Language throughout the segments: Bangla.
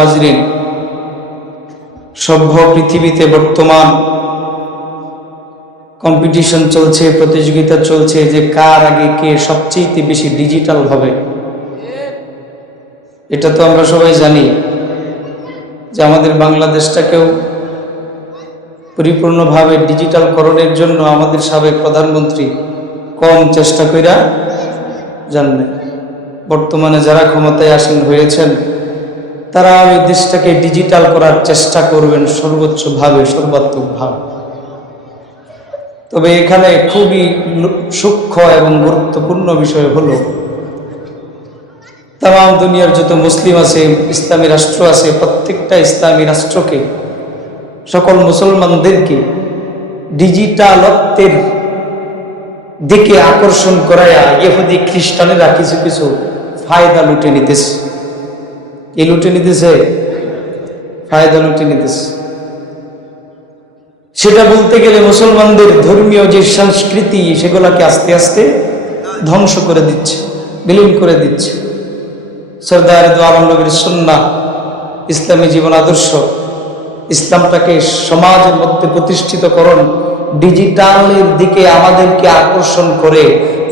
হাজরিন, সভ্য পৃথিবীতে বর্তমান কম্পিটিশন চলছে, প্রতিযোগিতা চলছে যে কার আগে কে সবচেয়ে বেশি ডিজিটাল হবে। এটা তো আমরা সবাই জানি যে আমাদের বাংলাদেশটাকেও পরিপূর্ণভাবে ডিজিটালকরণের জন্য আমাদের সাবেক প্রধানমন্ত্রী কম চেষ্টা কইরা জানলেন। বর্তমানে যারা ক্ষমতায় আসীন হয়েছেন তারা ওই দেশটাকে ডিজিটাল করার চেষ্টা করবেন সর্বোচ্চভাবে, সর্বাত্মকভাবে। তবে এখানে খুবই সূক্ষ্ম এবং গুরুত্বপূর্ণ বিষয় হলো তাম দুনিয়ার যত মুসলিম আছে, ইসলামী রাষ্ট্র আছে, প্রত্যেকটা ইসলামী রাষ্ট্রকে, সকল মুসলমানদেরকে ডিজিটালত্বের দিকে আকর্ষণ করায়া ইহুদি খ্রিস্টানেরা কিছু কিছু ফায়দা লুটে নিতেছে। কি লুটে নিতেছে? ফায়দা লুটে নিতেছে। সেটা বলতে গেলে মুসলমানদের ধর্মীয় যে সংস্কৃতি সেগুলাকে আস্তে আস্তে ধ্বংস করে দিচ্ছে, বিলীন করে দিচ্ছে। সরদার দু আলম নবীর সুন্নাহ, ইসলামী জীবন আদর্শ, ইসলামটাকে সমাজের মধ্যে প্রতিষ্ঠিত করণ, ডিজিটালের দিকে আমাদেরকে আকর্ষণ করে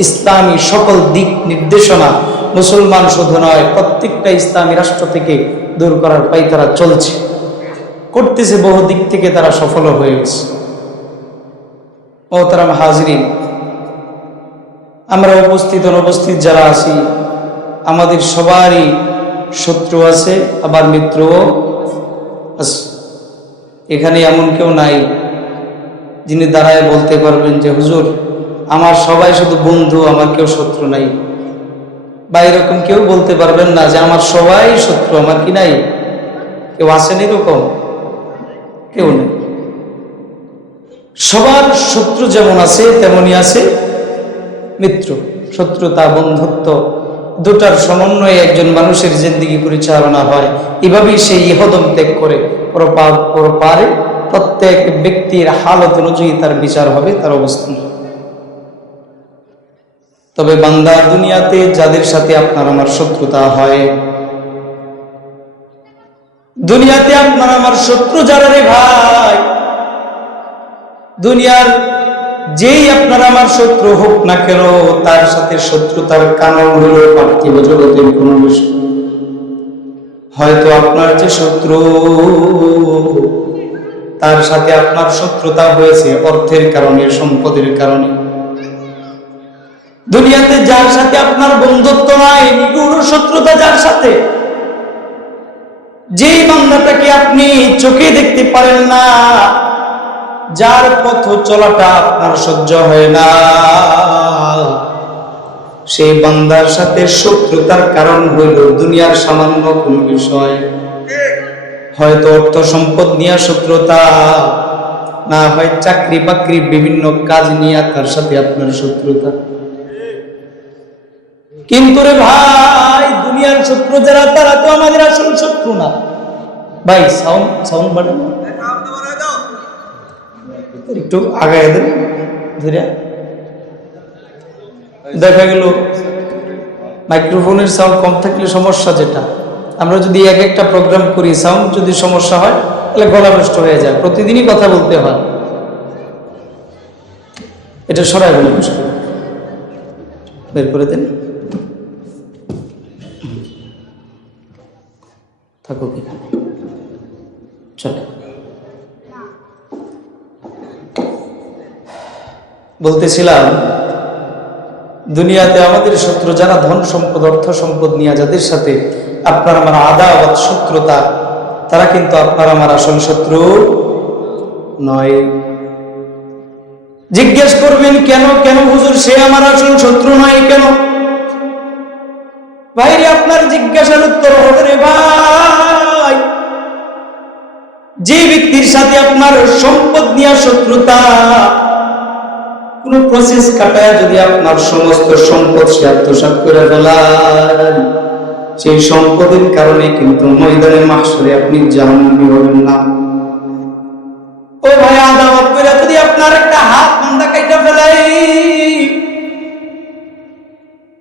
ইসলামী সকল দিক নির্দেশনা মুসলমান শুধু নয় প্রত্যেকটা ইসলামী রাষ্ট্র থেকে দূর করার পায়তারা চলছে, করতেছে। বহু দিক থেকে তারা সফল হয়ে গেছে। মোহতারাম হাজরিন, আমরা উপস্থিত অনুপস্থিত যারা আছি, আমাদের সবারই শত্রু আছে, আবার মিত্রও আছে। এখানে এমন কেউ নাই যিনি দাঁড়ায় বলতে পারবেন যে হুজুর আমার সবাই শুধু বন্ধু, আমার কেউ শত্রু নাই। বা এরকম কেউ বলতে পারবেন না যে আমার সবাই শত্রু, আমার কি নাই? কেউ আছেন এরকম? কেউ নেই। সবার শত্রু যেমন আছে তেমনই আছে মিত্র। শত্রুতা, বন্ধুত্ব দুটার সমন্বয়ে একজন মানুষের জিন্দেগি পরিচালনা হয়। এভাবেই সে ইহদম ত্যাগ করে পরপারে প্রত্যেক ব্যক্তির হালত অনুযায়ী তার বিচার হবে, তার অবস্থান। তবে বান্দা দুনিয়াতে যাদের সাথে আপনার আমার শত্রুতা হয়, দুনিয়াতে আপনার আমার শত্রু যারা রে ভাই, দুনিয়ার যেই আপনার আমার শত্রু হোক না কেন, তার সাথে শত্রুতার কারণ হলো পার্থিব জগতের কোন বিষয়। হয়তো আপনার যে শত্রু, তার সাথে আপনার শত্রুতা হয়েছে অর্থের কারণে, সম্পদের কারণে। দুনিয়াতে যার সাথে আপনার বন্ধুত্ব নাই, নিগুড় শত্রুতা যার সাথে, যেই বান্দাটাকে আপনি চোখে দেখতে পারেন না, যার পথ চলাটা আপনার সহ্য হয় না, সেই বান্দার সাথে শত্রুতার কারণ হইল দুনিয়ার সামান্য কোন বিষয়। হয়তো অর্থ সম্পদ নিয়ে শত্রুতা, না হয় চাকরি বাকরি বিভিন্ন কাজ নিয়ে তার সাথে আপনার শত্রুতা। কিন্তু রে ভাই, দুনিয়ার শত্রু যারা, তারা তো আমাদের আসল শত্রু না ভাই। সাউন্ড বাড়ান, একটু আগায় দেন। দেখা গেল মাইক্রোফোনের সাউন্ড কম থাকলে সমস্যা। যেটা আমরা যদি এক একটা প্রোগ্রাম করি, সাউন্ড যদি সমস্যা হয় তাহলে গলা নষ্ট হয়ে যায়, প্রতিদিনই কথা বলতে হয়। এটা সরাই বলে বের করে দেন, থাকুক এখানে। চলো, বলতেছিলাম দুনিয়াতে আমাদের শত্রু যারা, ধন সম্পদ, অর্থ সম্পদ নিয়ে যাদের সাথে আপনার আমার আদাওয়াত, শত্রুতা, তারা কিন্তু আপনার আমার আসল শত্রু নয়। জিজ্ঞেস করবেন কেন? কেন হুজুর সে আমার আসল শত্রু নয় কেন? ভাইরে, আপনার জিজ্ঞাসার উত্তর হবে রে ভাই, যে ব্যক্তির সাথে আপনার সম্পদ নিয়ে শত্রুতা, কোন প্রসেস কাটায় যদি আপনার সমস্ত সম্পদ সে আত্মসাৎ করে ফেলায়, সেই সম্পদের কারণে কিন্তু ময়দানে মাহশরে আপনি জাহান্নামী হবেন না। ও ভাই, আদাওয়াত করে যদি আপনার একটা হাত বান্দা কাইটা ফেলাই,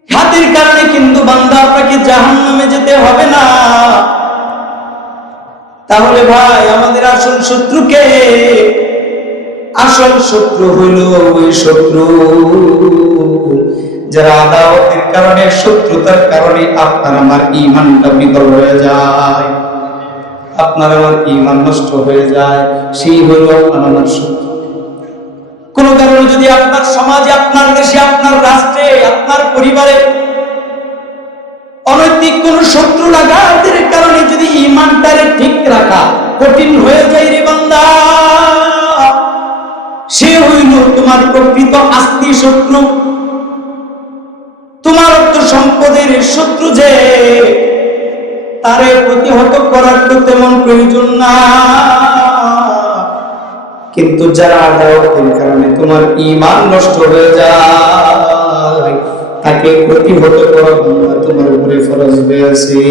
হাতের কারণে কিন্তু বান্দা আপনাকে জাহান্নামে যেতে হবে না। তাহলে ভাই আমাদের আসল শত্রুকে? আসল শত্রু হইল ওই শত্রু যারা আদাওয়াতের কারণে, শত্রুতার কারণে আপনার আমার ঈমানটা বিকল হয়ে যায়, আপনার আমার ঈমান নষ্ট হয়ে যায়, সেই হইল আপনার আমার শত্রু। কোন কারণে যদি আপনার সমাজে, আপনার দেশে, আপনার রাষ্ট্রে, আপনার পরিবারে অনৈতিক কোন শত্রু লাগাতের কারণে যদি ঈমানটারে ঠিক রাখা কঠিন হয়ে যায় রে বান্দা, সে হইল তোমার প্রকৃত আস্তি শত্রু, তোমার অর্থ সম্পদের শত্রু। যে তারে প্রতিহত করার তো তেমন প্রয়োজন না, কিন্তু যারা আদাওয়াতের কারণে তোমার ঈমান নষ্ট হয়ে যায়, তাকে প্রতিহত করা তোমার উপরে ফরজ হয়েছে।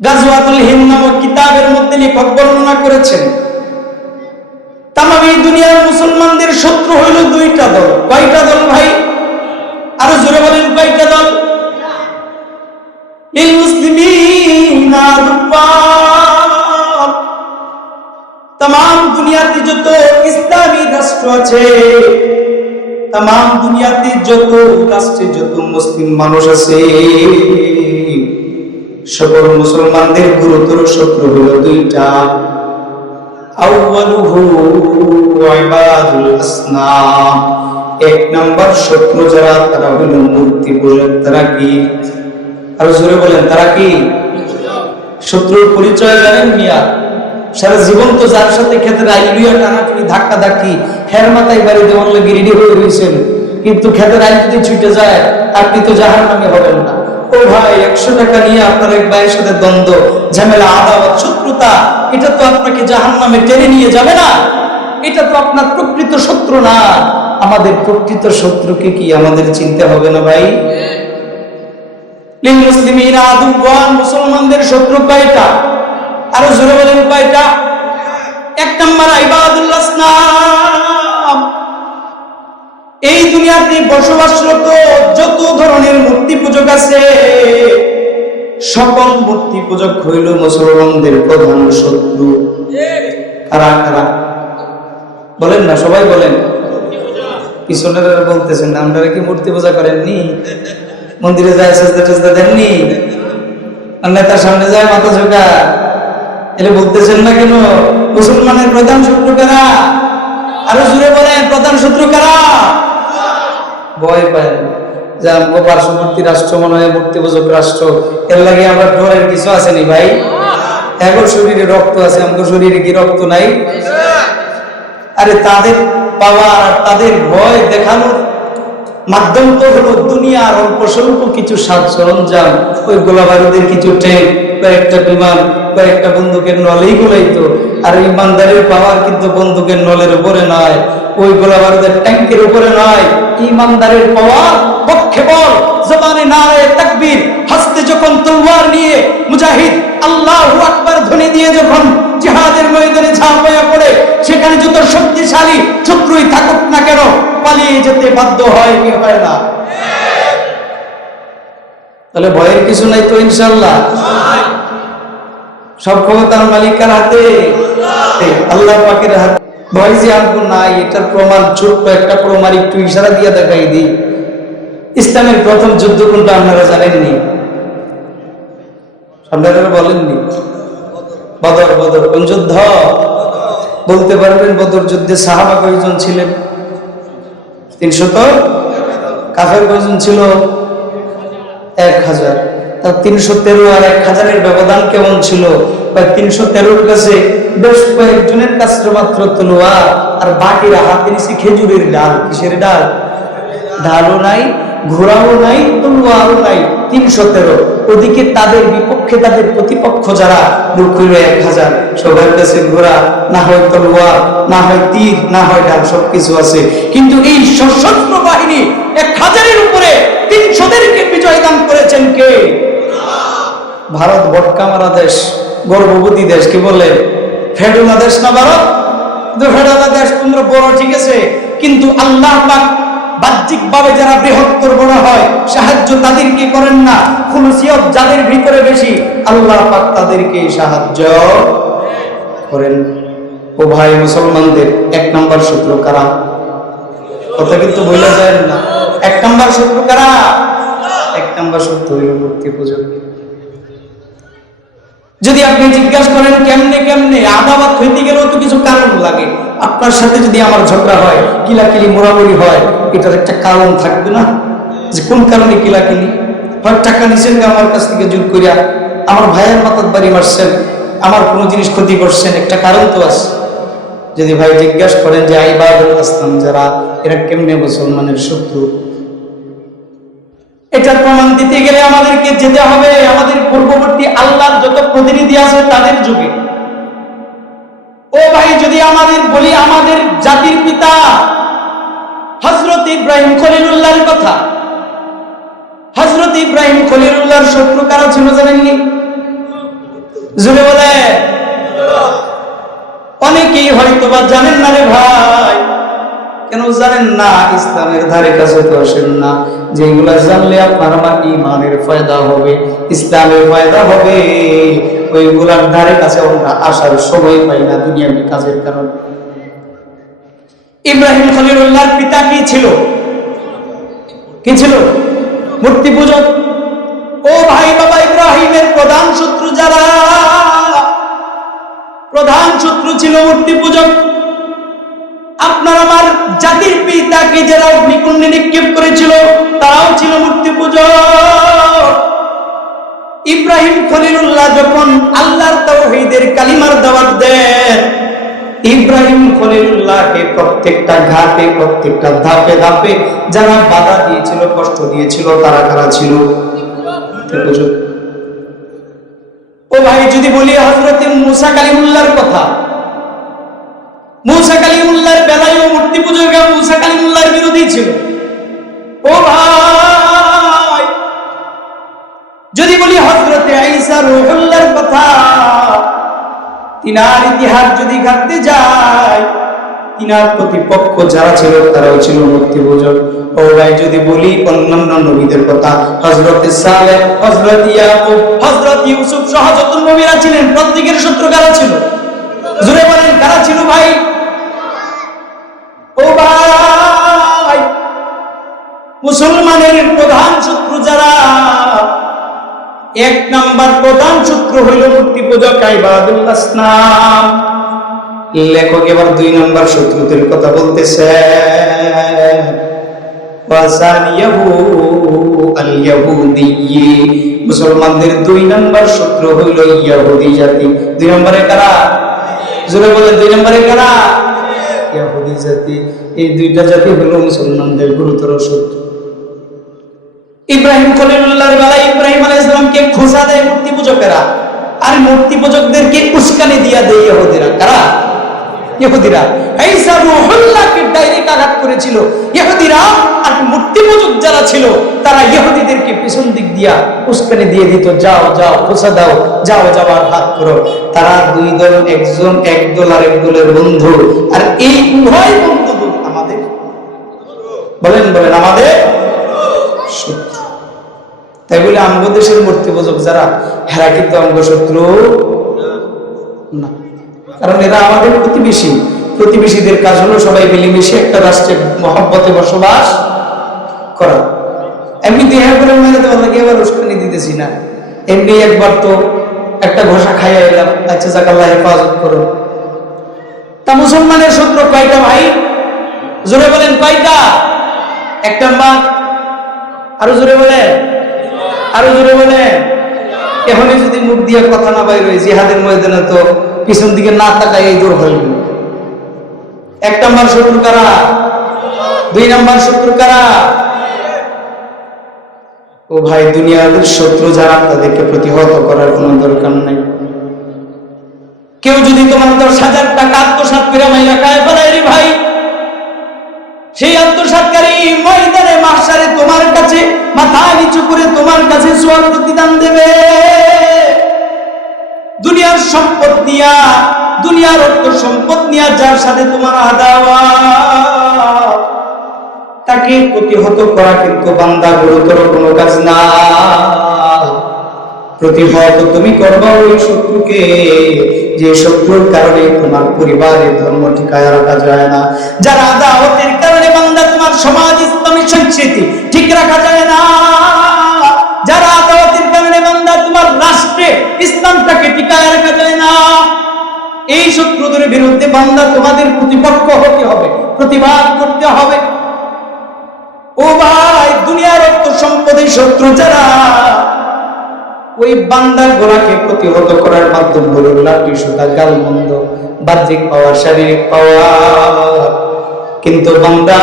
গাজওয়াতুল হিন্দ নামক কিতাবের মধ্যে লেখক বর্ণনা করেছেন, তামাম এই দুনিয়ার মুসলমানদের শত্রু হইল দুইটা দল। কয়টা দল ভাই? আরো জোরে বলেন, কয়টা দল? লিল মুসলিমিনা দুব্বাব। তামাম দুনিয়াতে যত ইসলামী রাষ্ট্র আছে, তামাম দুনিয়াতে যত রাষ্ট্রে যত মুসলিম মানুষ আছে, সকল মুসলমানদের গুরুতর শত্রু হলো দুইটা। আউয়ালুহু ইবাদুল আসনাম, এক নাম্বার শত্রু যারা, তারা হলো মূর্তি পূজক। তারা কি? আর জোরে বলেন, তারা কি? শত্রুর পরিচয় জানেন মিয়া? সারা জীবন তো যার সাথে খেতে আইলুয়া টানাটুনি ধাক্কা ধাক্কি, হের মাথায় বাড়ি দেওয়ার লাগে রেডি হয়ে রয়েছেন, কিন্তু খেতে আইল যদি ছুটে যায় আপনি তো জাহান্নামে হবেন না। ও ভাই, 100 টাকা নিয়ে আপনার এক ভাইয়ের সাথে দ্বন্দ্ব, ঝামেলা, আদাওয়াত, শত্রুতা, এটা তো আপনাকে জাহান্নামে টেনে নিয়ে যাবে না? এটা তো আপনার প্রকৃত শত্রু না। আমাদের প্রকৃত শত্রুকে কি আমাদের চিনতে হবে না ভাই? লিল মুসলিমিনা আদুওয়ান, মুসলমানদের শত্রু কয়টা? আরো জোরে বলেন, কয়টা? এক নাম্বার ইবাদুল আসনাম, এই দুনিয়াতে বসবাসরত যত ধরনের মূর্তি পূজক আছে, সকল মূর্তি পূজক হইল মুসলমানদের প্রধান শত্রু। কারা কারা বলেন না, সবাই বলেন। পিছনের বলতেছেন না, আপনারা কি মূর্তি পূজা করেননি? মন্দিরে যায় সাজদা টাজদা দেননি? আর নেতার সামনে যায় মাথা ঝোঁকা, এলে বলতেছেন না কেন? মুসলমানের প্রধান শত্রু কারা? আরো জুড়ে বলেন, প্রধান শত্রু কারা? ভয় পায় যে আমগো পার্শ্ববর্তী রাষ্ট্র মনে হয় মূর্তি পূজক রাষ্ট্র, এর লাগে আমরা ডরের কিছু আসেনি ভাই? এখন শরীরে রক্ত আছে, আমগো শরীরে কি রক্ত নাই? আরে তাদের পাওয়ার আর তাদের ভয় দেখানোর মাধ্যম তো হলো দুনিয়ার অল্প স্বল্প কিছু সাজ সরঞ্জাম, ওই গোলা বারুদের কিছু ট্যাঙ্ক, কয়েকটা বিমান, কয়েকটা বন্দুকের নল, এইগুলোই তো। আর ইমানদারের পাওয়ার কিন্তু বন্দুকের নলের উপরে নয়, ওই গোলা বারুদের ট্যাঙ্কের উপরে নয়। ইমানদারের পাওয়ার পক্ষে বল, জবানে নারে তাকবীর, হাসতে যখন তলোয়ার নিয়ে মুজাহিদ আল্লাহু আকবার ধ্বনি দিয়ে যখন জিহাদের ময়দানে ঝাঁপিয়ে পড়ে, সেখানে যত শক্তিশালী শত্রুই থাকুক না কেন, পালিয়ে যেতে বাধ্য হয়, কি হয় না? তাহলে ভয়ের কিছু নাই তো ইনশাআল্লাহ। সব ক্ষমতার মালিকের হাতে, আল্লাহ পাকের হাতে। ভয় যে আমগো নাই, এটার প্রমাণ ছোট্ট একটা প্রমাণ একটু ইশারা দিয়ে দেখাই দিই। ইসলামের প্রথম যুদ্ধ কোনটা আপনারা জানেননি? আপনারা বলেননি? বদর। বদর কোন যুদ্ধ বলতে পারবেন? বদর যুদ্ধে সাহাবা কয়জন ছিলেন? 300। কাফের কয়জন ছিল? 1000। তার 313 আর 1000-এর ব্যবধান কেমন ছিল? 313-র কাছে বেশ কয়েকজনের কাছে মাত্র তলোয়ার, আর বাকিরা হাতে নিচে খেজুরের ডাল। কিসের ডাল? ঢালও নাই, ঘোড়াও নাই, তলোয়ারও নাই। 313। ওদিকে তাদের বিপক্ষে তাদের প্রতিপক্ষ যারা লোক হইল 1000, সবার কাছে ঘোড়া, না হয় তলোয়ার, না হয় তীর, না হয় ঢাল, সবকিছু আছে। কিন্তু এই সশস্ত্র বাহিনী 1000-এর উপরে 300-দেরকে বিজয় দান করেছেন কে? ভারত ভটকা মারা দেশ, গর্ভবতী দেশ, কি বলে? ফেডুলা দেশ না ভারত? ফেডুলা দেশ তোমরা বড়, ঠিক আছে, কিন্তু আল্লাহ পাক বাহ্যিকভাবে যারা বৃহত্তর বড় হয় সাহায্য তাদেরকে করেন না, খুলুসিয়ত যাদের ভিতরে বেশি আল্লাহ পাক তাদেরকে সাহায্য করেন। ও ভাই মুসলমানদের 1 নম্বর শত্রু কারা? কথা কিন্তু ভুলে যায় না। 1 নম্বর শত্রু কারা? 1 নম্বর শত্রু হইল মূর্তি পূজক। যদি আপনি জিজ্ঞাসা করেন কেমনে কেমনে, আদালত হইতে গেলেও তো কিছু কারণ লাগে। আপনার সাথে যদি আমার ঝগড়া হয়, কিলাকিলি মোড়ামুড়ি হয়, এটার একটা কারণ থাকবে না যে কোন কারণে কিলাকিলি হয়? টাকা নিছেন আমার কাছ থেকে জোর করিয়া, আমার ভাইয়ের মাথার বাড়ি মারছেন, আমার কোনো জিনিস ক্ষতি করছেন, একটা কারণ তো আছে। যদি ভাই জিজ্ঞাসা করেন যে ইবাদুল আসনাম যারা, এরা কেমনে মুসলমানের শত্রু, এটার প্রমাণ দিতে গেলে আমাদেরকে যেতে হবে আমাদের পূর্ববর্তী আল্লাহর যত প্রতিনিধি আছে তাদের যুগে। ও ভাই যদি আমাদের বলি আমাদের জাতির পিতা হযরত ইব্রাহিম খলিলুল্লাহর কথা, হযরত ইব্রাহিম খলিলুল্লাহর শত্রু কারা ছিল জানেননি? জোরে বলে। অনেকেই হয়তো বা জানেন না রে ভাই। কেন জানেন না? ইসলামের ধারে কাছে তো আসেন না। যেগুলা জানলে আপনার আমার ঈমানের ফায়দা হবে, ইসলামের ফায়দা হবে, ওইগুলার ধারে কাছে আমরা আসার সময় পাই না দুনিয়াবি কাজের কারণে। ইব্রাহিম খলিলুল্লাহর পিতা কি ছিল? কি ছিল? মূর্তি পূজক। ও ভাই বাবা, ইব্রাহিমের প্রধান শত্রু যারা, প্রধান শত্রু ছিল মূর্তি পূজক। আপনার আমার জাতির পিতাকে যারা অগ্নিকুণ্ডে নিক্ষেপ করেছিল তারাও ছিল মূর্তি পূজক। ইব্রাহিম খলিলুল্লাহ যখন আল্লাহর তাওহীদের কালিমার দাওয়াত দেন, ইব্রাহিম খলিলুল্লাহকে প্রত্যেকটা ঘাটে প্রত্যেকটা ধাপে ধাপে যারা বাধা দিয়েছিল, কষ্ট দিয়েছিল, তারা কারা ছিল? ও ভাই যদি বলি হযরত মুসা কালিমুল্লাহর কথা, মুসা কালিমুল্লাহর বেলায় মূর্তি পূজকরা মুসা কালিমুল্লাহর বিরোধী ছিল। ও ভাই যদি বলি হযরত ঈসা রূহুল্লাহর কথা, তিনার ইতিহাস যদি ঘাটতে যায়, তিনার প্রতিপক্ষ যারা ছিল তারাও ছিল মূর্তি পূজক। ও ভাই যদি বলি অন্যান্য নবীদের কথা, হযরত সালেহ, হযরত ইয়াকুব, হযরত ইউসুফ সহ যত নবীরা ছিলেন প্রত্যেকের শত্রু কারা ছিল? জোরে বলেন কারা ছিল ভাই? ও ভাই মুসলমানের প্রধান শত্রু যারা, 1 নাম্বার প্রধান শত্রু হইল মূর্তি পূজক ইবাদুল আসনাম। লেখক এবার 2 নাম্বার শত্রুদের কথা বলতেছে। মুসলমানদের 2 নাম্বার শত্রু হইল ইহুদি জাতি। 2 নম্বরে কারা? জোরে বলে 2 নম্বরে কারা? ইহুদি জাতি। এই 2টা জাতি হলো মুসলমানদের গুরুতর শত্রু। ইব্রাহিম খলিলুল্লাহর বেলায় ইব্রাহিম আলাইহিস সালামকে খোঁচা দেয় মূর্তি পূজকেরা, আর মূর্তি পূজকদেরকে উস্কানি দিয়া দেয় ইহুদিরা। কারা? ইহুদিরা। ঈসা রূহুল্লাহকে ডাইরেক্ট আঘাত করেছিল ইহুদিরা, আর মূর্তি পূজক যারা ছিল তারা ইহুদিদেরকে পিছন দিক দিয়া উস্কানি দিয়ে দিত, যাও যাও খোঁচা দাও, যাও যাওয়ার হাত করো। তারা 2 দল, একজন এক দল আর এক দলের বন্ধু, আর এই উভয় বন্ধু আমাদের, বলেন বলেন আমাদের শত্রু। তাই বলে আমগো দেশের মূর্তি পূজক যারা, হেরা কিন্তু আমগো শত্রু না, কারণ এরা আমাদের প্রতিবেশী। প্রতিবেশীদের কাজ হলো সবাই মিলেমিশে একটা রাষ্ট্রের মহব্বতে বসবাস করা। এমনি দেহা করে মেরে দেওয়ার লাগে এবার উস্কানি দিতেছি না, এমনি একবার তো একটা ঘোষা খাইয়া এলাম, আচ্ছা যাক আল্লাহ হেফাজত করো। তা মুসলমানের শত্রু কয়টা ভাই? জোরে বলেন কয়টা? 1 নাম্বার। আরো জোরে বলেন, আরো জোরে বলেন। এখনই যদি মুখ দিয়ে কথা না বাইর হয়, জিহাদের ময়দানে তো পিছন দিকে না তাকাই এই দূর হইল। 1 নাম্বার শত্রু কারা? 2 নাম্বার শত্রু কারা? ও ভাই দুনিয়ার শত্রু যারা, তাদেরকে প্রতিহত করার কোনো দরকার নাই। কেউ যদি তোমার 10,000 টাকা আত্মসাৎ করে মাইরা খায় ফেলায় রে ভাই, সেই আত্মসাৎকারী ময়দানে মাহশারে তোমার কাছে মাথা নিচু করে তোমার কাছে সওয়াল প্রতিদান দেবে। দুনিয়ার সম্পদ নিয়া, দুনিয়ার অর্থ সম্পদ নিয়া যার সাথে তোমার আদাওয়াত, তাকে প্রতিহত করা কিন্তু বান্দা গুরুতর কোনো কাজ না। প্রতিহত তুমি করবা ওই শত্রুকে, যে শত্রুর কারণে তোমার পরিবারের ধর্ম ঠিকায় রাখা যায় না, যারা দাওয়াতের কারণে বান্দা তোমার সমাজ ইসলামী সংস্কৃতি ঠিক রাখা যায় না, যারা দাওয়াতের কারণে বান্দা তোমার রাষ্ট্রে ইসলামটাকে টিকায় রাখা যায় না, এই শত্রুদের বিরুদ্ধে বান্দা তোমাদের প্রতিপক্ষ হতে হবে, প্রতিবাদ করতে হবে। ও ভাই, দুনিয়ার অর্থ সম্পদের শত্রু যারা, ওই বান্দার গোড়াকে প্রতিহত করার মাধ্যম হলো লাঠি সোটা গালমন্দ, বাহ্যিক পাওয়া, শারীরিক পাওয়া। কিন্তু বান্দা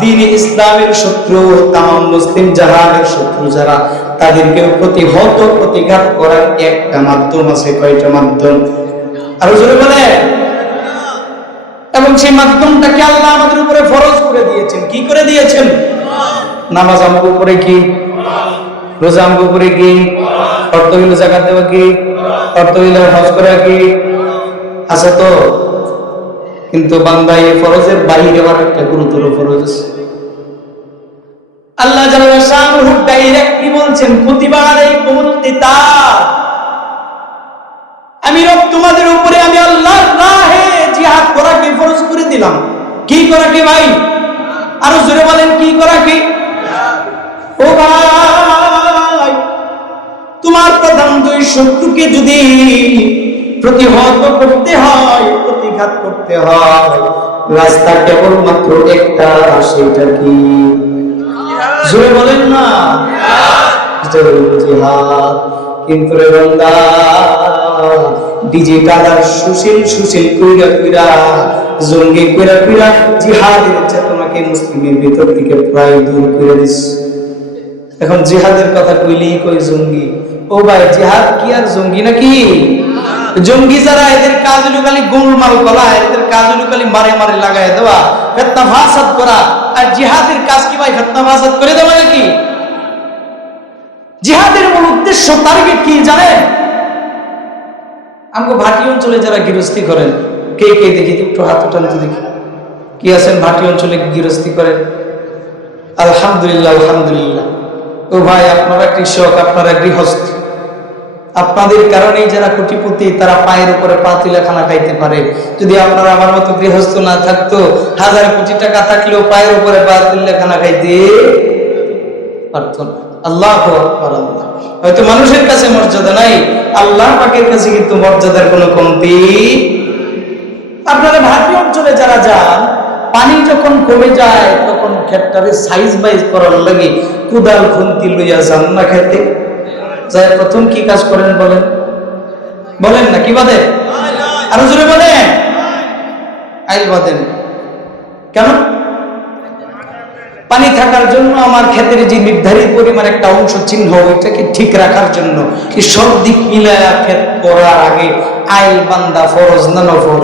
দ্বীন ইসলামের শত্রু, তামাম মুসলিম জাহানের শত্রু যারা, তাদেরকে প্রতিহত প্রতিঘাত করার একটা মাধ্যম আছে। কয়টা মাধ্যম? আরো জোরে বলে। এবং সেই মাধ্যমটাকে আল্লাহ আমাদের উপরে ফরজ করে দিয়েছেন। কি করে দিয়েছেন? নামাজ আমাদের উপরে কি, রোজা আমাদের উপরে কি, অর্থ হইল যাকাত দেওয়া কি, অর্থ হইল হজ করা কি, আছে তো। কিন্তু বান্দা এই ফরজের বাইরে আবার একটা গুরুতর ফরজ আছে। আল্লাহ জাল্লা শানুহু ডাইরেক্টলি বলছেন, কুতিবা আলাইকুমুল কিতাল, আমি রব তোমাদের উপরে আমি আল্লাহর রাহে জিহাদ করাকে ফরজ করে দিলাম। কি করা কি ভাই? আরো জোরে বলেন, কি করা কি? ও ভাই, তোমার প্রধান দুই শত্রুকে যদি প্রতিহত করতে হয়, প্রতিঘাত করতে হয়, রাস্তা কেবলমাত্র একটা, সেটা কি? জোরে বলেন না, জিহাদ। কিন্তু রে বান্দা, ডিজিটাল আর সুশীল কইরা কইরা, জঙ্গি কইরা কইরা জিহাদের চেতনাকে মুসলিমের ভিতর থেকে প্রায় দূর করে দিচ্ছে। এখন জিহাদের কথা কইলেই কই জঙ্গি। ও ভাই, জিহাদ কি আর জঙ্গি নাকি? জঙ্গি যারা, এদের কাজ হলো খালি গোলমাল করা, এদের কাজ হলো খালি মারে মারে লাগায় দেওয়া, ফিতনা ফাসাদ করা। আর জিহাদের কাজ কি ভাই ফিতনা ফাসাদ করে দেওয়া নাকি? জিহাদের মূল উদ্দেশ্য, টার্গেট কি জানেন? আমগো ভাটি অঞ্চলে যারা গৃহস্থী করেন, কে কে দেখি একটু হাত উঠান তো দেখি। কি আছেন ভাটি অঞ্চলে গৃহস্থী করেন? আলহামদুলিল্লাহ, আলহামদুলিল্লাহ। ও ভাই, আপনারা কৃষক, আপনারা গৃহস্থ, আপনাদের কারণেই যারা কোটিপতি, তারা পায়ের উপরে পা তুলে খানা খাইতে পারে। যদি আপনারা আমার মতো গৃহস্থ না থাকতো, হাজার কোটি টাকা থাকলেও পায়ের উপরে পা তুলে খানা খাইতে পারত না। আল্লাহু আকবার। আল্লাহ হয়তো মানুষের কাছে মর্যাদা নাই, আল্লাহ পাকের কাছে কিন্তু মর্যাদার কোনো কমতি। আপনারা ভাটি অঞ্চলে যারা যান, পানি যখন কমে যায় তখন ক্ষেতটারে সাইজ বাইজ করার লাগে কুদাল খুন্তি লইয়া যান না খেতে যায়। প্রথম কি কাজ করেন বলেন? বলেন না, কি বাঁধেন? আরো জোরে বলেন। আইল বাঁধেন। কেন? পানি থাকার জন্য, আমার ক্ষেতের যে নির্ধারিত পরিমাণ একটা অংশ চিহ্ন, ওইটাকে ঠিক রাখার জন্য। এই সব দিক মিলায়া ক্ষেত করার আগে আইল বান্দা ফরজ না নফল?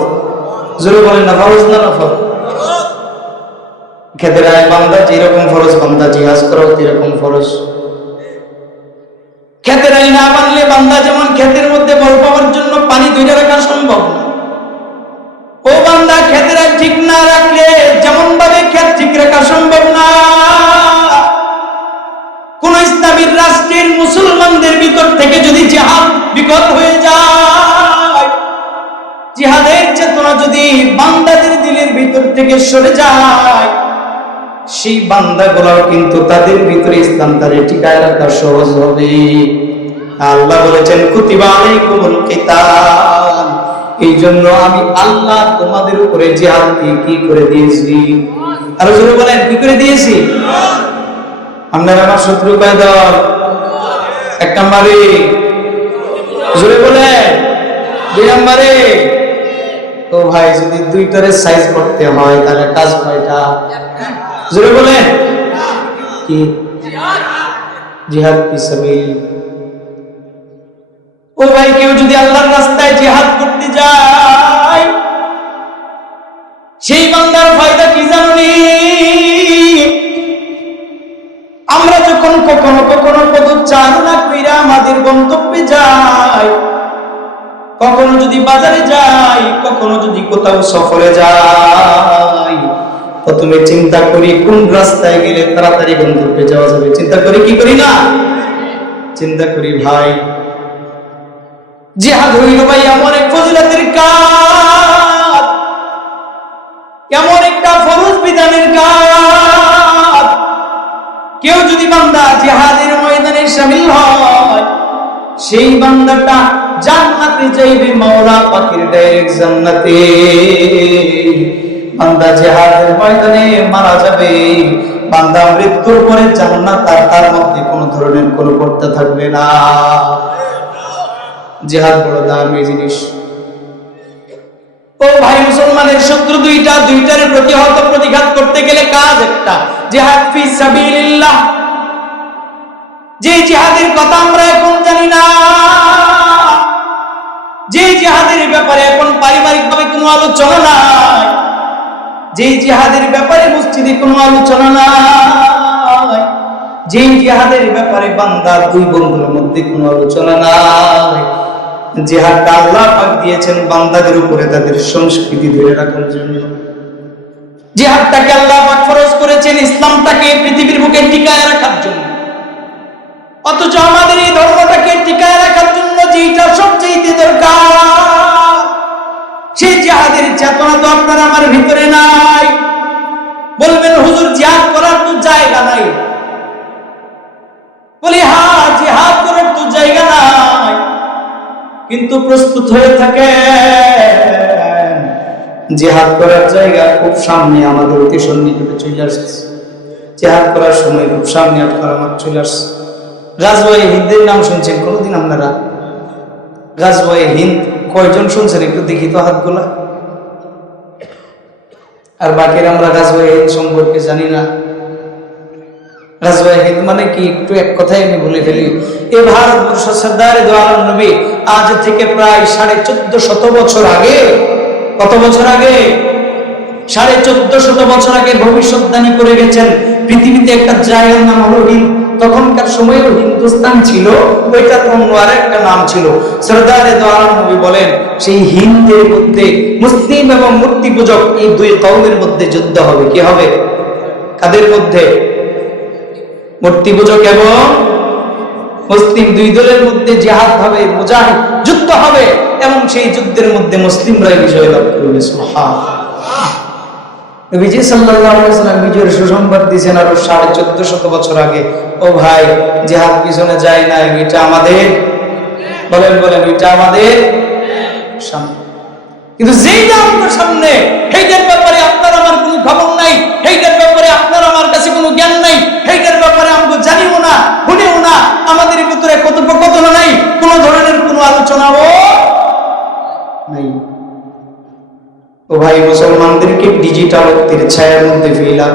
জোরে বলেন না, ফরজ না নফল? ক্ষেতের আইল বান্দা যেরকম ফরজ, বান্দা জিহাজ করা যেরকম ফরজ। ক্ষেতের আইল না বানলে বান্দা যেমন ক্ষেতের মধ্যে বল পাওয়ার জন্য পানি ধরে রাখা সম্ভব না, ও বান্দা ক্ষেতের আইল ঠিক না রাখলে যেমন ভাবে ক্ষেত ঠিক রাখা সম্ভব না। কোন ইসলামী রাষ্ট্রের মুসলমানদের ভিতর থেকে যদি জিহাদ বিকট হয়ে যায়, জিহাদের চেতনা যদি বান্দাদের দিলের ভিতর থেকে সরে যায়, সেই বান্দাগুলোও কিন্তু তাদের ভিতরে ইসলাম তারে টিকায় রাখা সহজ হবে। আল্লাহ বলেছেন, কুতিবা আলাইকুমুল কিতাল, এই জন্য আমি আল্লাহ তোমাদের উপরে জিহাদ কি করে দিয়েছি। আরো জোরে বলেন, কি করে দিয়েছি? আপনার আমার শত্রু কয় দল? এক নম্বরে। জোরে বলেন, দুই নম্বরে। তো ভাই, যদি দুইটারে সাইজ করতে হয় তাহলে কাজ কয়টা? জোরে বলেন, কি? জিহাদ ফি সাবিল। ও ভাই, কেউ যদি আল্লাহর রাস্তায় জিহাদ করতে যায়, সেই বান্দার ফায়দা কি জানি? আমরা যখন কখনো কখনো পদচারণা কইরা আমাদের গন্তব্যে যাই, কখনো যদি বাজারে যাই, কখনো যদি কোথাও সফরে যাই, প্রথমে চিন্তা করি কোন রাস্তায় গেলে তাড়াতাড়ি গন্তব্যে যাওয়া যাবে। চিন্তা করি কি করি না? চিন্তা করি ভাই। জিহাদ হইল ভাই এমন এক ফজিলতের কাজ, এমন একটা ফরজ বিধানের কাজ। কেউ যদি বান্দা জিহাদের ময়দানে শামিল হয়, সেই বান্দাটা জান্নাতে যাইবে, মাওলা পাকের ডাইরেক্ট জান্নাতে। বান্দা জিহাদের ময়দানে মারা যাবে, বান্দা মৃত্যুর পরে জান্নাত, আর তার মধ্যে কোনো ধরনের কোনো পর্দা থাকবে না। জিহাদ বড় দামি জিনিস। ও ভাই মুসলমানের শত্রু দুইটা, দুইটার প্রতিহত প্রতিঘাত করতে গেলে কাজ একটা, জিহাদ ফি সাবিলিল্লাহ। যে জিহাদের কথা আমরা এখন জানি না, যে জিহাদের ব্যাপারে এখন পারিবারিক ভাবে কোনো আলোচনা নাই, যে জিহাদের ব্যাপারে মসজিদে কোনো আলোচনা নাই, যে জিহাদের ব্যাপারে বান্দার দুই বন্ধুর মধ্যে কোনো আলোচনা নাই, জিহাদটা আল্লাহ পাক দিয়েছেন বান্দাদের উপরে তাদের সংস্কৃতি ধরে রাখার জন্য। জিহাদটাকে আল্লাহ পাক ফরজ করেছেন ইসলামটাকে পৃথিবীর বুকে টিকায় রাখার জন্য। অথচ আমাদের এই ধর্মটাকে টিকায় রাখার জন্য যেটা সবচেয়ে দরকার, সেই জিহাদের চেতনা তো আপনার আমার ভিতরে নাই। বলবেন হুজুর জিহাদ করার তো জায়গা নাই। বলি হ্যাঁ, জিহাদ করার তো জায়গা নাই, কিন্তু প্রস্তুত হয়ে থাকে। জিহাদ করার জায়গা খুব সামনে, আমাদের অতি সন্নিকটে চলে আসছে। জিহাদ করার সময় খুব সামনে আপনার আমার চলে আসছে। গাজওয়ায়ে হিন্দের নাম শুনছেন কোনদিন আপনারা? গাজওয়ায়ে হিন্দ কয়জন শুনছেন? একটু দেখি তো হাতগুলা। আর বাকিরা আমরা গাজওয়ায়ে হিন্দ সম্পর্কে জানি না। গাজওয়ায়ে হিন্দ মানে কি? একটু এক কথায় আমি বলে ফেলি। এই ভারতবর্ষ সরদার দো আলম নবী আজ থেকে প্রায় 1450 বছর আগে, কত বছর আগে? 1450 বছর আগে ভবিষ্যৎবাণী করে গেছেন পৃথিবীতে একটা জায়গার নাম হলো হিন্দ। তখনকার সময়েও হিন্দুস্তান ছিল, ওইটা অন্য আর একটা নাম ছিল। সরদার দো আলম নবী বলেন সেই হিন্দের মধ্যে মুসলিম এবং মূর্তি পূজক এই দুই কওমের মধ্যে যুদ্ধ হবে। কি হবে? কাদের মধ্যে? মূর্তি পূজক এবং মুসলিম দুই দলের মধ্যে জিহাদ হবে, মুজাহিদ যুদ্ধ হবে, এবং সেই যুদ্ধের মধ্যে মুসলিমরাই বিজয় লাভ করবে। সুবহানাল্লাহ। নবীজি সাল্লাল্লাহু আলাইহি ওয়াসাল্লাম বিজয়ের সুসংবাদ দিয়েছেন আরো 1450 বছর আগে। ও ভাই, জিহাদ পিছনে যায় না, এটা আমাদের, বলেন বলেন, এটা আমাদের সামনে। কিন্তু যেইটা আমাদের সামনে, সেইটার ব্যাপারে আপনার আমার কোনো খবর নাই, সেইটার ব্যাপারে আপনার আমার কাছে কোনো জ্ঞান নাই, সেইটার ব্যাপারে আমরা জানিও না, শুনিও না, আমাদের ভিতরে কথোপকথন নাই, কোনো ধরনের কোনো আলোচনাও নাই। ও ভাই, মুসলমানদেরকে ডিজিটাল ঐক্যের ছায়ার মধ্যে ফেলা,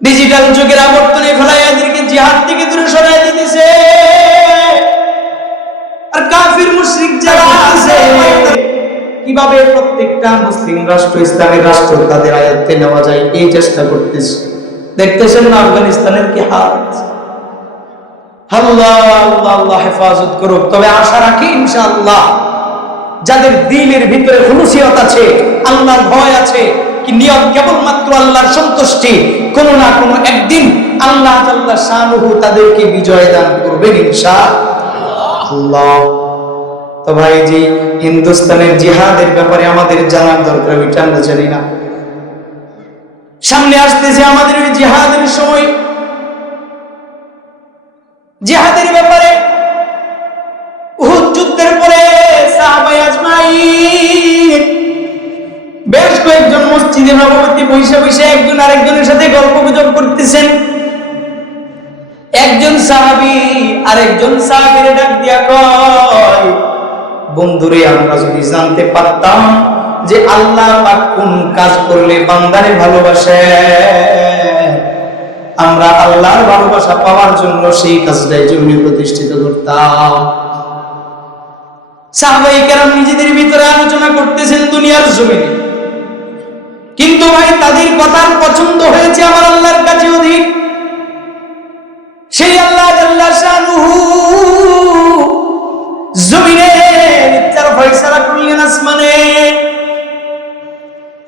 ডিজিটাল যুগের আবর্তনে ফেলা, এদেরকে জিহাদ থেকে দূরে সরাই দিতেছে। আর কাফির মুশরিক যারা আছে, কিভাবে প্রত্যেকটা মুসলিম রাষ্ট্র, ইসলামের রাষ্ট্র তাদের আয়ত্তে নেওয়া যায় এই চেষ্টা করতেছে। দেখতেছেন না আফগানিস্তানের কি হাল? আল্লাহ আল্লাহ আল্লাহ হেফাজত করুক। তবে আশা রাখি ইনশাআল্লাহ যাদের দিলের ভিতরে খুলুসিয়ত আছে, আল্লাহর ভয় আছে, কি নিয়ত কেবলমাত্র আল্লাহর সন্তুষ্টি, কোনো না কোনো একদিন আল্লাহ জাল্লা শানুহু তাদেরকে বিজয় দান করবেন ইনশাআল্লাহ। তো ভাই, যে হিন্দুস্তানের জিহাদের ব্যাপারে আমাদের জানার দরকার, ওইটা আমরা জানি না। সামনে আসতেছে আমাদের ওই জিহাদের সময়। জিহাদের ব্যাপারে উহুদ যুদ্ধের পরে সাহাবায়ে আজমাইন বেশ কয়েকজন মসজিদে নববীতে বসে বসে একজন আরেকজনের সাথে গল্পগুজব করতেছেন। একজন সাহাবী আরেকজন সাহাবীর ডাক দিয়া কয়, বন্ধুরে, আমরা যদি জানতে পারতাম যে আল্লাহ পাক কোন কাজ করলে বান্দারে ভালোবাসে, আমরা আল্লাহর ভালোবাসা পাওয়ার জন্য সেই কাজটাই জমিনে প্রতিষ্ঠিত করতাম। সাহাবায়ে কেরাম নিজেদের ভিতরে আলোচনা করতেছেন দুনিয়ার জমিনে, কিন্তু ভাই তাদের কথার পছন্দ হয়েছে আমার আল্লাহর কাছে অধিক। সেই আল্লাহ জাল্লা শানুহু জমিনে বিচার ফয়সালা করলেন আসমানে।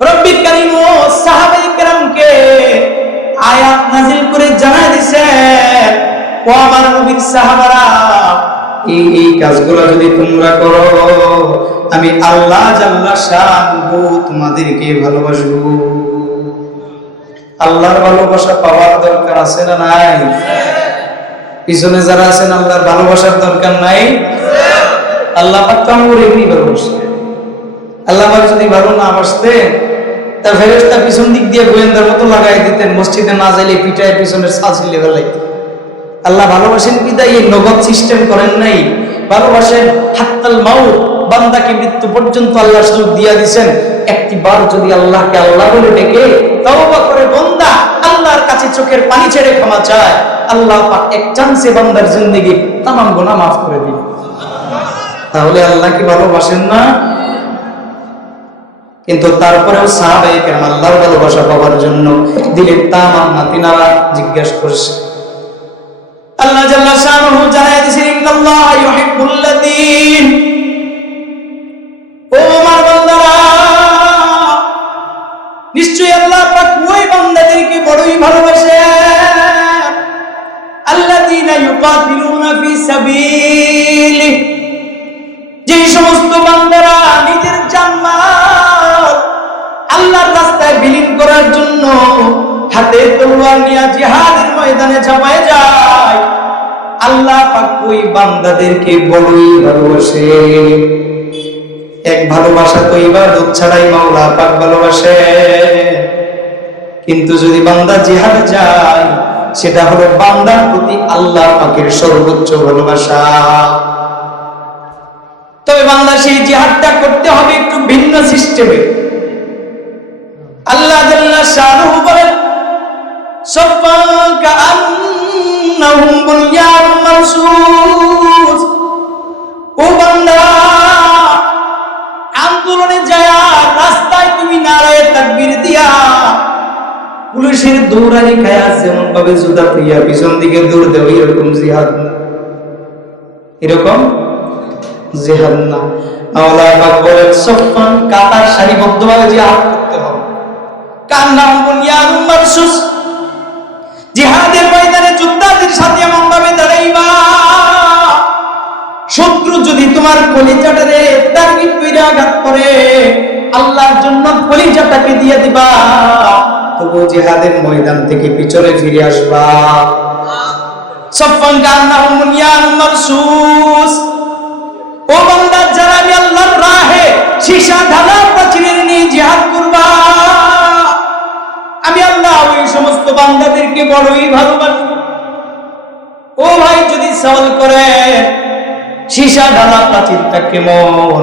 রব্বি কারীম আয়াত নাযিল করে জানায় দিয়েছেন, ও আমার নবীর সাহাবারা, এই কাজগুলো যদি তোমরা করো আমি আল্লাহ জাল্লা শানহু তোমাদেরকে ভালোবাসবো। আল্লাহর ভালোবাসা পাওয়ার দরকার আছে না নাই? পিছনে যারা আছেন আল্লাহর ভালোবাসার দরকার নাই? আল্লাহ পাক তো আমাদেরকেই ভালোবাসে। আল্লাহ পাক যদি ভালো না বাসতে তার ফেরেশতা পিছন দিক দিয়ে গোয়েন্দার মতো লাগাই দিতেন, মসজিদে না যাইলে পিঠায় পিছনের ছাঁচি লেগে লাইতেন। আল্লাহ ভালোবাসেন বিদায় এই নগদ সিস্টেম করেন নাই, ভালোবাসেন হাত্তাল মাউত, বান্দাকে মৃত্যু পর্যন্ত আল্লাহ সুযোগ দিয়া দিবেন। একটিবার যদি আল্লাহকে আল্লাহ বলে ডেকে তওবা করে বান্দা আল্লাহর কাছে চোখের পানি ছেড়ে ক্ষমা চায়, আল্লাহ পাক এক চান্সে বান্দার জিন্দেগি তামাম গুনাহ মাফ করে দিবেন। তাহলে আল্লাহ কি ভালোবাসেন না? কিন্তু তারপরেও সাহাবায়ে কেরাম আল্লাহর ভালোবাসা পাওয়ার জন্য দিলের তামান্না তিনারা জিজ্ঞাসা করছে। আল্লাহ জাল্লা শানহু জানায় দিয়েছেন, ইন্নাল্লাহা ইউহিব্বুল লাযীন, ও আমার বান্দারা, নিশ্চয়ই আল্লাহ পাক ওই বান্দাদেরকে বড়ই ভালোবাসেন, আল্লাযীনা ইউকাতিলুনা ফি সাবিলিহি, যে সমস্ত বান্দারা নিজের জানমাল আল্লাহর রাস্তায় বিলীন করার জন্য হাতে তলোয়ার নিয়ে জিহাদের ময়দানে ঝাঁপায় যায়, আল্লাহ পাক ওই বান্দাদেরকে বড়ই ভালোবাসে। এক ভালোবাসা তো ইবাদত ছাড়াই মাওলা পাক ভালোবাসে, কিন্তু যদি বান্দা জিহাদে যায় সেটা হলো বান্দার প্রতি আল্লাহ পাকের সর্বোচ্চ ভালোবাসা। তবে বান্দা সেই জিহাদটা করতে হবে একটু ভিন্ন সিস্টেমে। আল্লাহ জাল্লা শানহু বলেন, সাফান কাআন্নাহুম বুনয়ানুম মারসুস, ও বান্দা, আন্দোলনে যায় রাস্তায় তুমি নারায়ে তাকবীর দিয়া পুলিশের দৌড়ানি খায়া যেমন ভাবে জুতা প্রিয়া পিছন দিকে দৌড় দেবে, এরকম জিহাদ না, এরকম জিহাদ না। আল্লাহ পাক বলেন, সাফান কাতার সারিবদ্ধভাবে জিহাদ করতে হবে। কান্নাহুম বুনয়ানুম মারসুস, জিহাদের ময়দানে যোদ্ধাদের সাথে এমন ভাবে দাঁড়াইবা, শত্রু যদি তোমার কলিজাটারে টার্গেট করে আঘাত করে আল্লাহর জন্য কলিজাটাকে দিয়ে দিবা, তবু জিহাদের ময়দান থেকে পিছনে ফিরে আসবা। সাফান কান্নাহুম বুনয়ানুম মারসুস, ও বান্দা, যারা আমি আল্লাহর রাহে সীসা ঢালা প্রাচীরের নিয়ে জিহাদ করবা, আমি আল্লাহ ওই সমস্ত বান্দাদেরকে বড়ই ভালোবাসি। ও ভাই, যদি সওয়াল করে সীসা ঢালা প্রাচীরটা কেমন,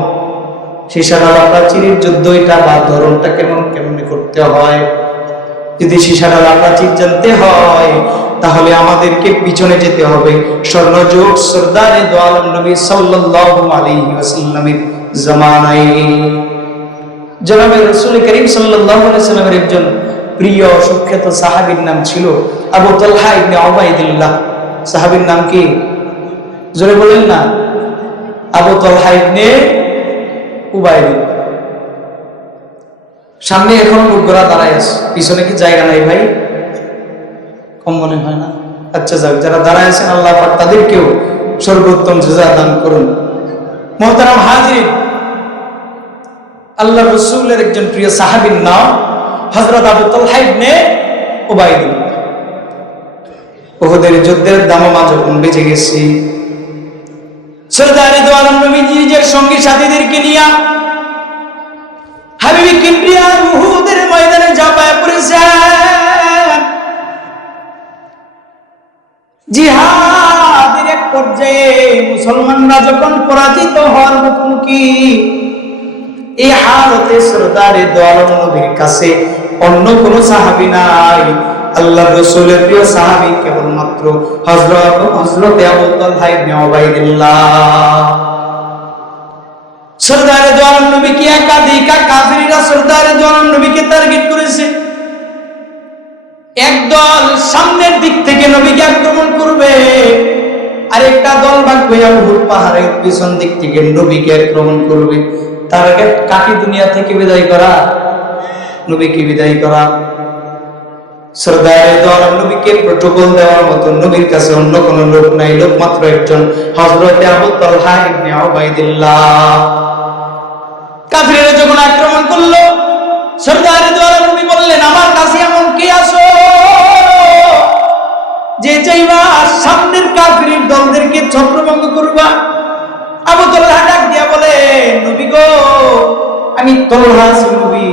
সীসা ঢালা প্রাচীরের যুদ্ধটা বা ধরনটা কেমন কেমন করতে হয়, যদি সীসা ঢালা প্রাচীর জানতে হয় তাহলে আমাদেরকে পিছনে যেতে হবে স্বর্ণযুগ সরদারে দো আলম নবী সাল্লাল্লাহু আলাইহি ওয়াসাল্লামের জামানায়। জনাবে রাসূল করিম সাল্লাল্লাহু আলাইহি ওয়াসাল্লামের একজন প্রিয় সুখ্যাত সাহাবীর নাম ছিল আবু তালহা ইবনে উবাইদুল্লাহ। সাহাবীর নাম কি? জোরে বলেন না। আবু তালহা ইবনে উবাইদুল্লাহ। সামনে এখন লোকরা দাঁড়ায় আছে, পিছনে কি জায়গা নাই ভাই? কম মনে হয় না? আচ্ছা যাক, যারা দাঁড়ায় আছেন আল্লাহ পাক তাদেরকেও সর্বোত্তম জাযা দান করুন। মুহতারাম হাজির, আল্লাহ রাসূলের একজন প্রিয় সাহাবীর নাম হযরত আবু তালহা ইবনে উবাইদুল্লাহ। উহুদের যুদ্ধের দামামা যখন বেজে গেছে, সরদারে দো আলম নবী নিজের সঙ্গী সাথীদেরকে নিয়ে হাবিবে কিবরিয়া উহুদের ময়দানে ঝাঁপায় পড়েছেন। জিহাদের এক পর্যায়ে মুসলমানরা যখন পরাজিত হওয়ার মুখোমুখি, এই হালতে সরদারে দো আলম নবীর কাছে অন্য কোন সাহাবী নাই, আল্লাহ রাসূলের প্রিয় সাহাবী কেবলমাত্র হযরত আবু তালহা ইবনে উবাইদুল্লাহ। সরদারে দো আলম নবী কি একাধিক কাফিররা সরদারে দো আলম নবীকে টার্গেট করেছে। একদল সামনের দিক থেকে নবীকে আক্রমণ করবে, আরেকটা দল ভাগ হয়ে উহুদ পাহাড়ের পিছন দিক থেকে নবীকে আক্রমণ করবে। টার্গেট কাকে দুনিয়া থেকে বিদায় করা? নবীকে বিদায় করা। সরদারে দো আলম নবীকে প্রটোকল দেওয়ার মতো নবীর কাছে অন্য কোন লোক নাই, লোক মাত্র একজন, হযরত আবু তালহা ইবনে উবাইদুল্লাহ। কাফিররা যখন আক্রমণ করলো, সরদারে দো আলম নবী বললেন, আমার কাছে এমন কি আছো যে চাইবা সামনের কাফির দলদেরকে ছত্রভঙ্গ করবা? আবু তালহা ডাক দিয়া বলে, নবী গো, আমি তালহা নবী,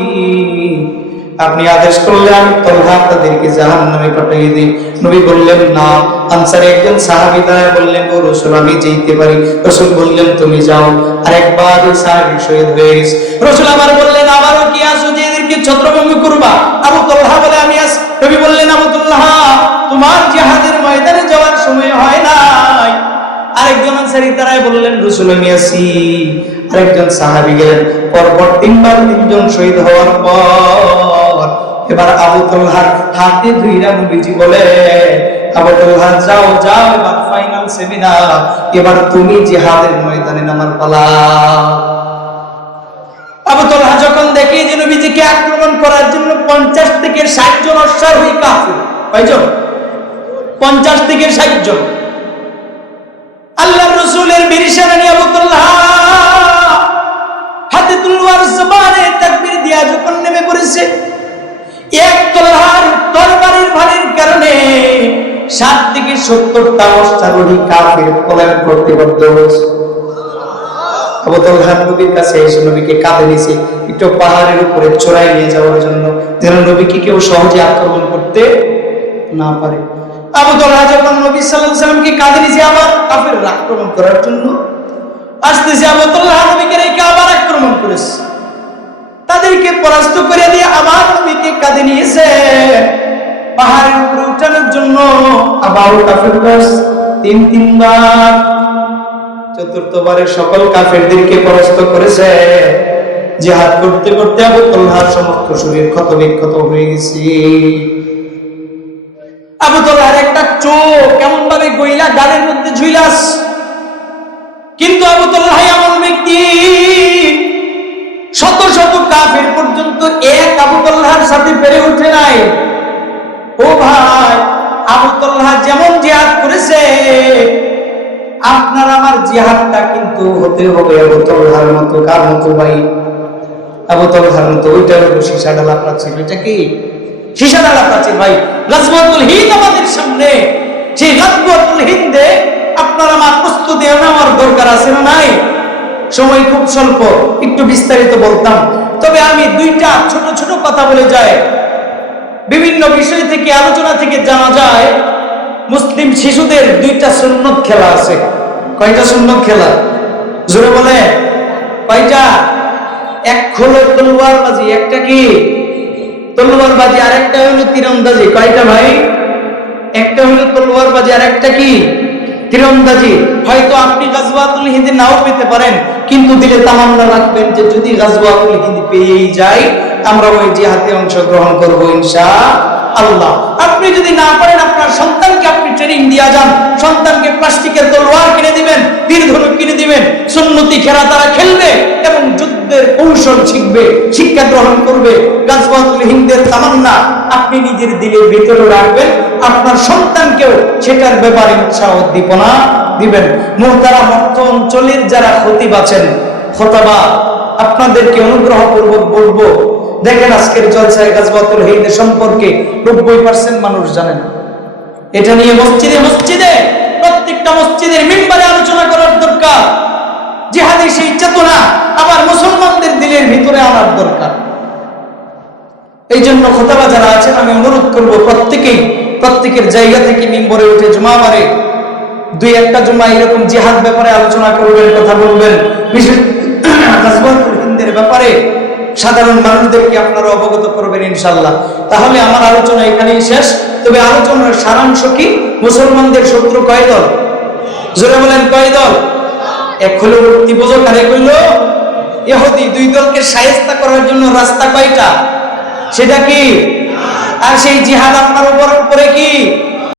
আপনি আদেশ করলে আমি তালহা তাদেরকে জাহান্নামে পাঠিয়ে দিই। নবী বললেন, না। আনসারী একজন সাহাবী দাঁড়ায় বললেন, ও রাসূল, আমি যেতে পারি। রাসূল বললেন, তুমি যাও। আরেকবার ওই সাহাবী শহীদ হয়ে গেছে। রাসূল আবার বললেন, আবারও কি আসো যে এদেরকে ছত্রভঙ্গ করবা? আবু তালহা বলে, আমি আস। নবী বললেন, আবু তালহা, তোমার জিহাদের ময়দানে যাওয়ার সময় হয় নাই। আরেকজন আনসারী দাঁড়ায় বললেন, রাসূল, আমি আসি। আরেকজন সাহাবী গেলেন। পরপর তিনবার তিনজন শহীদ হওয়ার পর এবার আবু তালহার হাতে ধইরা নবীজি বলে, আবু তালহা, যাও যাও, এবার ফাইনাল সেমিনার, এবার তুমি জিহাদের ময়দানে নামার পালা। আবু তালহা যখন দেখে যে নবীজিকে আক্রমণ করার জন্য 50 থেকে 60 জন অশ্বারোহী কাফির, কয়জন? 50 থেকে 60 জন। আল্লাহর রাসূলের বিরিশানি আবু তালহা হাতে তলোয়ার জবানে তাকবীর দিয়া যখন নেমে পড়েছে, এক তলোয়ার তরবারির ভারের কারণে 60 থেকে 70টা অশ্বারোহী কাফির পলায়ন করতে বাধ্য হয়েছে। আবু তালহা নবীর কাছে এসে নবীকে কাঁধে নিয়েছে, একটু পাহাড়ের উপরে চড়াই নিয়ে যাওয়ার জন্য, যেন নবীকে কেউ সহজে আক্রমণ করতে না পারে। আবু তালহা যখন নবী সাল্লাল্লাহু আলাইহি সাল্লামকে কাঁধে নিয়েছে আবার কাফিররা আক্রমণ করার জন্য আসতেছে, আবু তালহা নবীকে রেখে আবার আক্রমণ করেছে। তাদেরকে পরাস্ত করে দিয়ে আবার নবীকে কাঁধে নিয়েছে পাহাড়ের উপরে উঠানোর জন্য। আবার কাফিররা তিনবার, চতুর্থবারে সকল কাফেরদেরকে পরাস্ত করেছে। জিহাদ করতে করতে আবু তালহার সমস্ত শরীর ক্ষত বিক্ষত হয়ে গেছে। আবু তালহার একটা চোখ কেমন ভাবে গইলা গালের মধ্যে ঝুইলাস। কিন্তু আবু তালহা এমন ব্যক্তি, শত শত কাফের পর্যন্ত এক আবু তালহার সাথে পেরে উঠে নাই। ও ভাই, আবু তালহা যেমন জিহাদ করেছে, আপনার আমার জিহাদটা কিন্তু হতে হবে আবু তালহার মতো। কার মতো ভাই? আবু তালহার মতো। ওইটা হলো সীসা ডালা প্রাচীর। এটা কি সীসা ডালা প্রাচীর ভাই? গাজওয়াতুল হিন্দ আমাদের সামনে। সেই গাজওয়াতুল হিন্দে আপনার আমার প্রস্তুতি নেওয়ার দরকার আছে না নাই? সময় খুব স্বল্প, একটু বিস্তারিত বলতাম, তবে আমি দুইটা ছোট ছোট কথা বলে যাই। বিভিন্ন বিষয় থেকে, আলোচনা থেকে জানা যায় মুসলিম শিশুদের দুইটা সুন্নত খেলা আছে। কয়টা সুন্নত খেলা? জোরে বলে কয়টা? এক হলো তলোয়ারবাজি, একটা কি তলোয়ারবাজি, আর একটা হলো তীরন্দাজি। কয়টা ভাই? একটা হলো তলোয়ারবাজি আর একটা কি তীরন্দাজি। হয়তো আপনি গাজওয়াতুল হিন্দ নাও পেতে পারেন, কিন্তু দিলে তামান্না রাখবেন যে যদি গাজওয়াতুল হিন্দ পেয়েই যাই, আমরা ওই জিহাদে অংশগ্রহণ করব ইনশাআল্লাহ। আপনি যদি না পারেন, আপনার সন্তানকে আপনি ট্রেনিং দিয়া যান। সন্তানকে প্লাস্টিকের তলোয়ার কিনে দিবেন, তীর ধনুক কিনে দিবেন, সুন্নতি খেলা তারা খেলবে এবং যুদ্ধের কৌশল শিখবে, শিক্ষা গ্রহণ করবে। গাজওয়াতুল হিন্দের তামান্না আপনি নিজের দিলের ভিতরে রাখবেন, আপনার সন্তানকেও সেটার ব্যাপারে উৎসাহ উদ্দীপনা দিবেন। মুহতারাম অর্থ অঞ্চলের যারা খতিব আছেন, খোতাবা, আপনাদেরকে অনুগ্রহপূর্বক বলবো, দেখেন আজকের জলসায় গাজওয়াতুল হিন্দ সম্পর্কে 90% মানুষ জানেন। এটা নিয়ে মসজিদে মসজিদে, প্রত্যেকটা মসজিদের মিম্বারে আলোচনা করার দরকার। জিহাদি সেই চেতনা আবার মুসলমানদের দিলের ভিতরে আনার দরকার। এই জন্য খোতাবা যারা আছেন, আমি অনুরোধ করবো প্রত্যেকের জায়গা থেকে মিম্বরে উঠে জুমাবারে 2-1টা জুমা এরকম জিহাদ ব্যাপারে আলোচনা করবেন, কথা বলবেন, বিশেষ গাজওয়াতুল হিন্দের ব্যাপারে সাধারণ মানুষদেরকে আপনারা অবগত করবেন ইনশাআল্লাহ। তাহলে আমার আলোচনা এখানেই শেষ। তবে আলোচনার সারাংশ কি? মুসলমানদের শত্রু কয় দল? জোরে বলেন কয় দল? এক হলো মূর্তি পূজক, আর এক হইল ইহুদি। দুই দলকে শায়েস্তা করার জন্য রাস্তা কয়টা? সেটা কি? আর সেই জিহাদ আপনার উপরে কি?